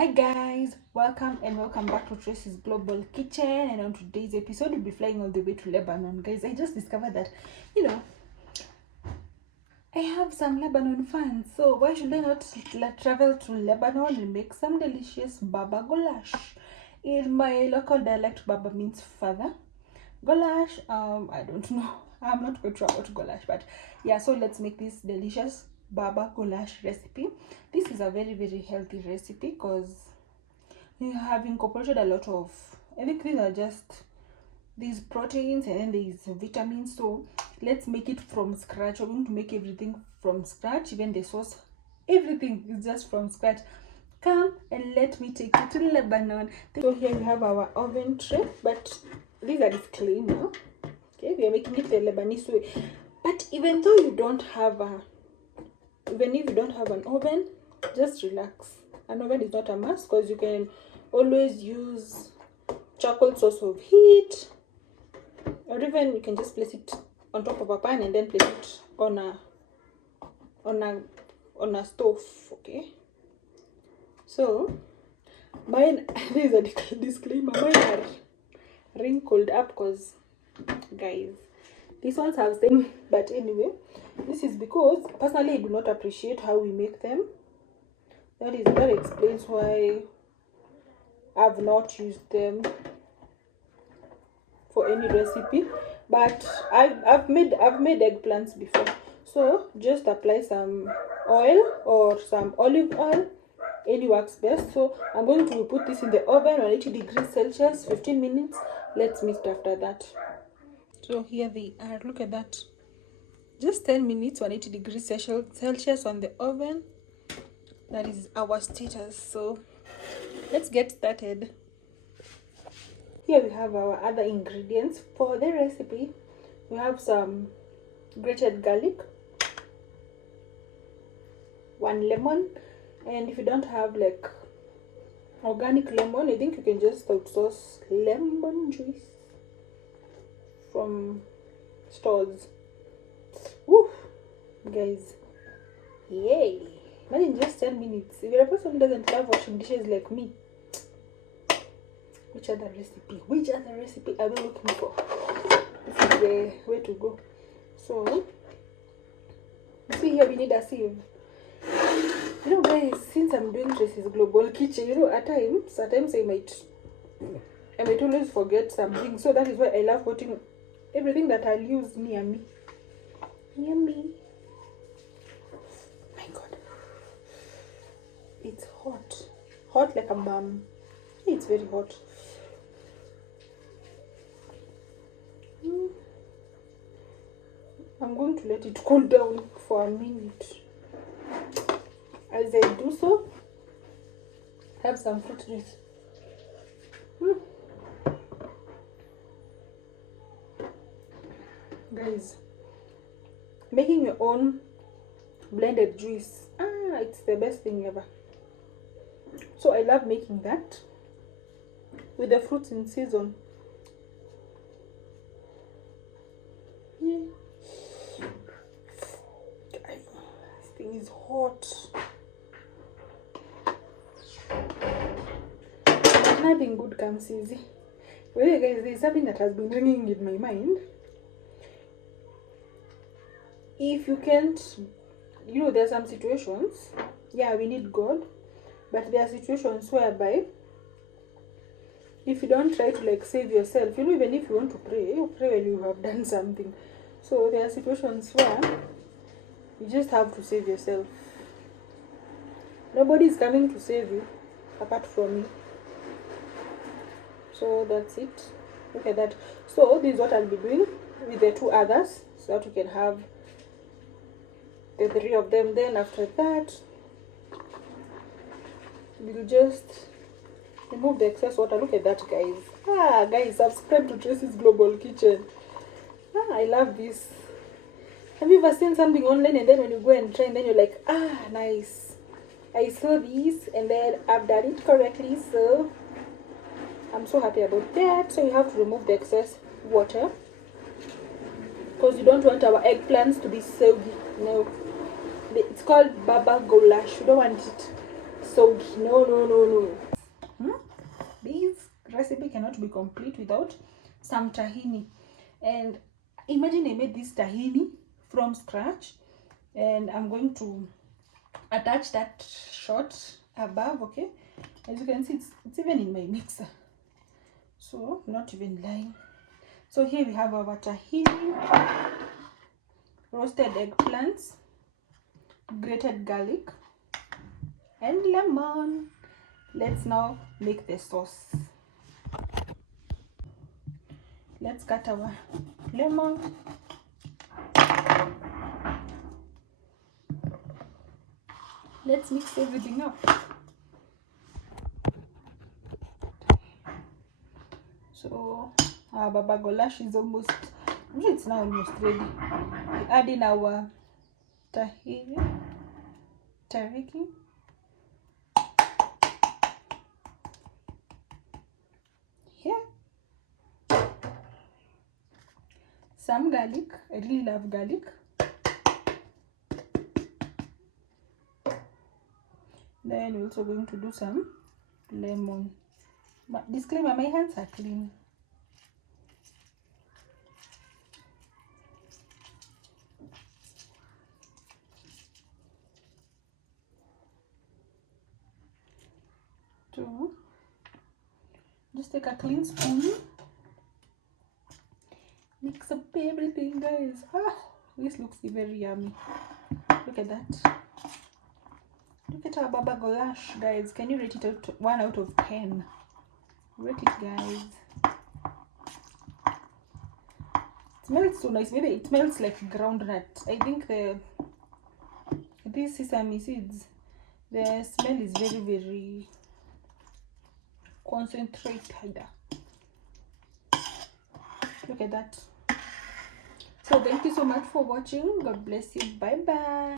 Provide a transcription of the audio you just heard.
Hi guys, welcome back to Tracy's Global Kitchen, and on today's episode we'll be flying all the way to Lebanon. Guys, I just discovered that I have some Lebanon fans, so why should I not travel to Lebanon and make some delicious baba goulash? In my local dialect, baba means father. Goulash, I don't know. I'm not quite sure about goulash, but yeah, so let's make this delicious baba goulash recipe. This is a very healthy recipe because you have incorporated a lot of, I think these are just these proteins and then these vitamins. So let's make it from scratch. We're going to make everything from scratch, even the sauce, everything is just from scratch. Come and let me take you to Lebanon. So here we have our oven tray, but these are disclaimer. Okay, we are making it the Lebanese way. But even though you don't have even if you don't have an oven, just relax. An oven is not a must because you can always use charcoal source of heat, or even you can just place it on top of a pan and then place it on a stove. Okay, so mine there is a disclaimer, mine are wrinkled up because guys, these ones have stain. But anyway, this is because personally I do not appreciate how we make them. That explains why I've not used them for any recipe. But I've made eggplants before, so just apply some oil or some olive oil, any works best. So I'm going to put this in the oven on 80 degrees Celsius 15 minutes. Let's meet after that. So here they are, look at that, just 10 minutes 180 degrees Celsius on the oven. That is our status. So let's get started. Here we have our other ingredients for the recipe. We have some grated garlic, 1 lemon, and if you don't have like organic lemon, I think you can just outsource lemon juice from stores. Woo, guys, yay! Not in just 10 minutes. If you're a person who doesn't love washing dishes like me, which other recipe are we looking for? This is the way to go. So you see here we need a sieve. Guys, since I'm doing Tracy's Global Kitchen, at times I might always forget something. So that is why I love putting everything that I'll use near me. My God, it's hot like a bum. It's very hot. I'm going to let it cool down for a minute. As I do so, have some fruit juice. Guys, making your own blended juice, it's the best thing ever. So I love making that with the fruits in season. This thing is hot. Nothing good comes easy. Well, guys, there's something that has been ringing in my mind. If you can't, there are some situations, we need God, but there are situations whereby if you don't try to save yourself, even if you want to pray, you pray when you have done something. So there are situations where you just have to save yourself. Nobody is coming to save you apart from me. So that's it. Look at that. So this is what I'll be doing with the 2 others, so that you can have the 3 of them. Then after that, we'll just remove the excess water. Look at that, guys. Guys, subscribe to Tracy's Global Kitchen. I love this. Have you ever seen something online and then when you go and try and then you're like, nice, I saw this and then I've done it correctly, so I'm so happy about that. So you have to remove the excess water because you don't want our eggplants to be soggy. No, it's called baba goulash. You don't want it soggy. No. This recipe cannot be complete without some tahini. And imagine I made this tahini from scratch, and I'm going to attach that shot above. Okay, as you can see, it's even in my mixer, so not even lying. So here we have our tahini, roasted eggplants, grated garlic, and lemon. Let's now make the sauce. Let's cut our lemon. Let's mix everything up. So our baba goulash is almost, it's now almost ready. We add in our tahini, tariki, here, some garlic. I really love garlic. Then we're also going to do some lemon. But disclaimer, my hands are clean. So just take a clean spoon, mix up everything, guys. This looks very yummy. Look at that. Look at our baba goulash, guys. Can you rate it out 1 out of 10? Rate it, guys. It smells so nice. Maybe it smells like groundnut. I think these sesame seeds, the smell is very concentrated. Look at that. So thank you so much for watching. God bless you. Bye bye.